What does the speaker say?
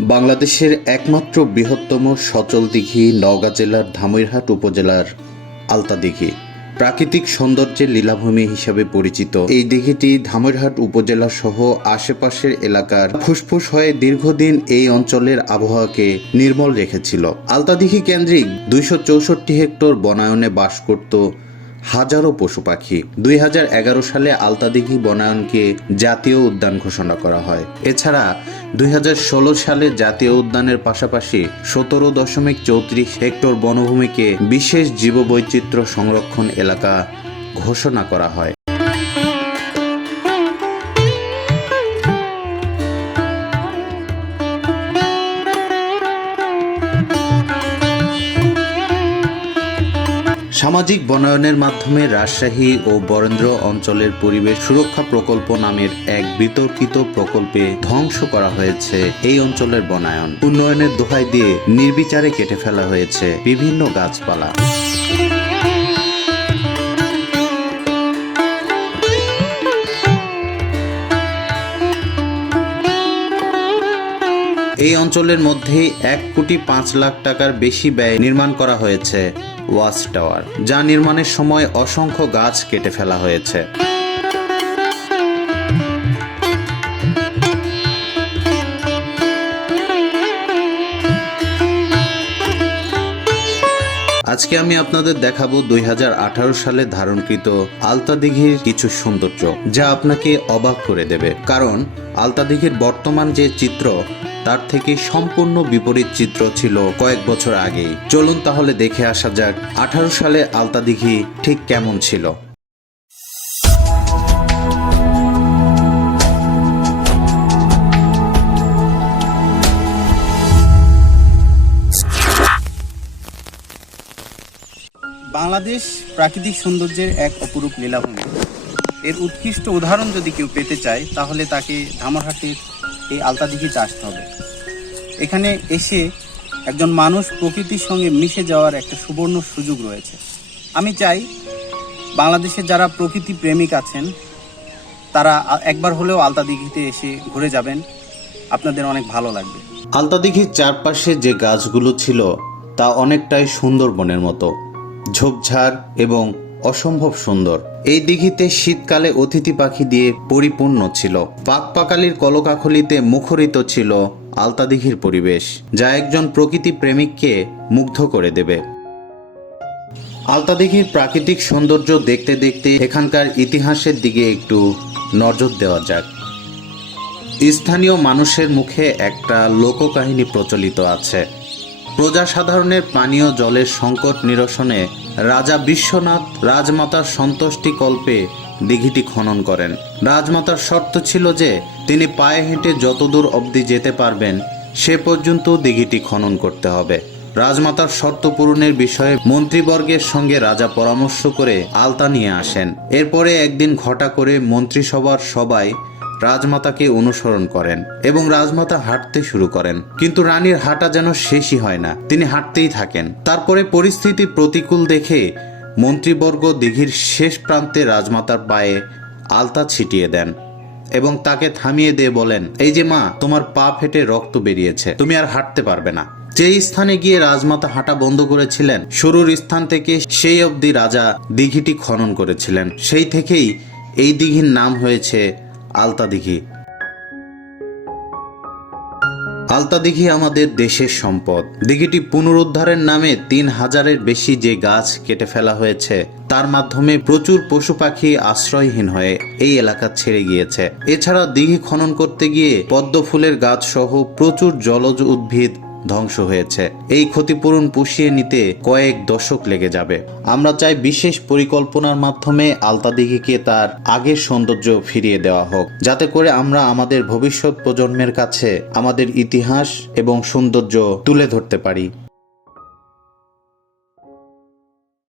বাংলাদেশের একমাত্র বৃহত্তম সচল দিঘি নওগাঁ জেলার ধামইরহাট উপজেলার আলতা দিঘি। প্রাকৃতিক সৌন্দর্যের লীলাভূমি হিসেবে পরিচিত। এই দিঘিটি ধামইরহাট উপজেলা সহ আশেপাশের এলাকার ফুসফুস হয়ে দীর্ঘদিন এই অঞ্চলের আবহাওয়াকে নির্মল রেখেছিল। আলতা দিঘি কেন্দ্রিক দুইশো চৌষট্টি হেক্টর বনায়নে বাস করত হাজারো পশু পাখি। দুই হাজার এগারো সালে আলতাদিঘি বনায়নকে জাতীয় উদ্যান ঘোষণা করা হয়। এছাড়া দুই হাজার ষোলো সালে জাতীয় উদ্যানের পাশাপাশি সতেরো দশমিক চৌত্রিশ হেক্টর বনভূমিকে বিশেষ জীববৈচিত্র্য সংরক্ষণ এলাকা ঘোষণা করা হয়। সামাজিক বনায়নের মাধ্যমে রাজশাহী ও বরেন্দ্র অঞ্চলের পরিবেশ সুরক্ষা প্রকল্প নামের এক বিতর্কিত প্রকল্পে ধ্বংস করা হয়েছে এই অঞ্চলের বনায়ন। উন্নয়নের দোহাই দিয়ে নির্বিচারে কেটে ফেলা হয়েছে বিভিন্ন গাছপালা। এই অঞ্চলের মধ্যে এক কোটি পাঁচ লাখ টাকার বেশি ব্যয় নির্মাণ করা হয়েছে। ওয়াচ টাওয়ার, যা নির্মাণের সময় অসংখ্য গাছ কেটে ফেলা হয়েছে। আজকে আমি আপনাদের দেখাবো দুই হাজার আঠারো সালে ধারণকৃত আলতা দিঘির কিছু সৌন্দর্য, যা আপনাকে অবাক করে দেবে। কারণ আলতা দিঘির বর্তমান যে চিত্র তার থেকে সম্পূর্ণ বিপরীত চিত্র ছিল কয়েক বছর আগে। চলুন তাহলে দেখে আসা যাক, আঠারো সালে আলতা দিঘি ঠিক কেমন ছিল। বাংলাদেশ প্রাকৃতিক সৌন্দর্যের এক অপরূপ লীলাভূমি। এর উৎকৃষ্ট উদাহরণ যদি কেউ পেতে চায়, তাহলে তাকে ধামরহাটের এই আলতাদিঘিতে আসতে হবে। এখানে এসে একজন মানুষ প্রকৃতির সঙ্গে মিশে যাওয়ার একটা সুবর্ণ সুযোগ রয়েছে। আমি চাই বাংলাদেশের যারা প্রকৃতি প্রেমিক আছেন, তারা একবার হলেও আলতাদিঘিতে এসে ঘুরে যাবেন। আপনাদের অনেক ভালো লাগবে। আলতা দিঘির চারপাশে যে গাছগুলো ছিল, তা অনেকটাই সুন্দরবনের মতো। ঝোপঝাড় এবং অসম্ভব সুন্দর। এই দিঘিতে শীতকালে অতিথি পাখি দিয়ে পরিপূর্ণ ছিল। পাকপাকালির কলকাখলিতে মুখরিত ছিল আলতা দিঘির পরিবেশ, যা একজন প্রকৃতি প্রেমিককে মুগ্ধ করে দেবে। আলতা দিঘির প্রাকৃতিক সৌন্দর্য দেখতে দেখতে এখানকার ইতিহাসের দিকে একটু নজর দেওয়া যাক। স্থানীয় মানুষের মুখে একটা লোককাহিনী প্রচলিত আছে। প্রজাসাধারণের পানীয় জলের সংকট নিরসনে রাজা বিশ্বনাথ রাজমাতার সন্তুষ্টি কল্পে দিঘিটি খনন করেন। রাজমাতার শর্ত ছিল যে তিনি পায়ে হেঁটে যতদূর অবধি যেতে পারবেন, সে পর্যন্ত দিঘিটি খনন করতে হবে। রাজমাতার শর্ত পূরণের বিষয়ে মন্ত্রীবর্গের সঙ্গে রাজা পরামর্শ করে আলতা নিয়ে আসেন। এরপরে একদিন ঘটা করে মন্ত্রিসভার সবাই রাজমাতাকে অনুসরণ করেন এবং রাজমাতা হাঁটতে শুরু করেন। কিন্তু রানীর হাঁটা যেন শেষই হয় না। তিনি হাঁটতেই থাকেন। তারপরে পরিস্থিতি প্রতিকূল দেখে মন্ত্রীবর্গ দিঘির শেষ প্রান্তে রাজমাতার পায়ে আলতা ছিটিয়ে দেন এবং তাকে থামিয়ে দিয়ে বলেন, এই যে মা, তোমার পা ফেটে রক্ত বেরিয়েছে। তুমি আর হাঁটতে পারবে না। যেই স্থানে গিয়ে রাজমাতা হাঁটা বন্ধ করেছিলেন, শুরুর স্থান থেকে সেই অবধি রাজা দিঘিটি খনন করেছিলেন। সেই থেকেই এই দিঘির নাম হয়েছে আলতা দিঘি। আলতা দিঘি আমাদের দেশের সম্পদ। দিঘিটি পুনরুদ্ধারের নামে তিন হাজারের বেশি যে গাছ কেটে ফেলা হয়েছে, তার মাধ্যমে প্রচুর পশু পাখি আশ্রয়হীন হয়ে এই এলাকা ছেড়ে গিয়েছে। এছাড়া দিঘি খনন করতে গিয়ে পদ্ম ফুলের গাছ সহ প্রচুর জলজ উদ্ভিদ ধ্বংস হয়েছে। এই ক্ষতিপূরণ পুষিয়ে নিতে কয়েক দশক লেগে যাবে। আমরা চাই বিশেষ পরিকল্পনার মাধ্যমে আলতা দিঘিকে তার আগের সৌন্দর্য ফিরিয়ে দেওয়া হোক। যাতে করে আমরা আমাদের ভবিষ্যৎ প্রজন্মের কাছে আমাদের ইতিহাস এবং সৌন্দর্য তুলে ধরতে পারি।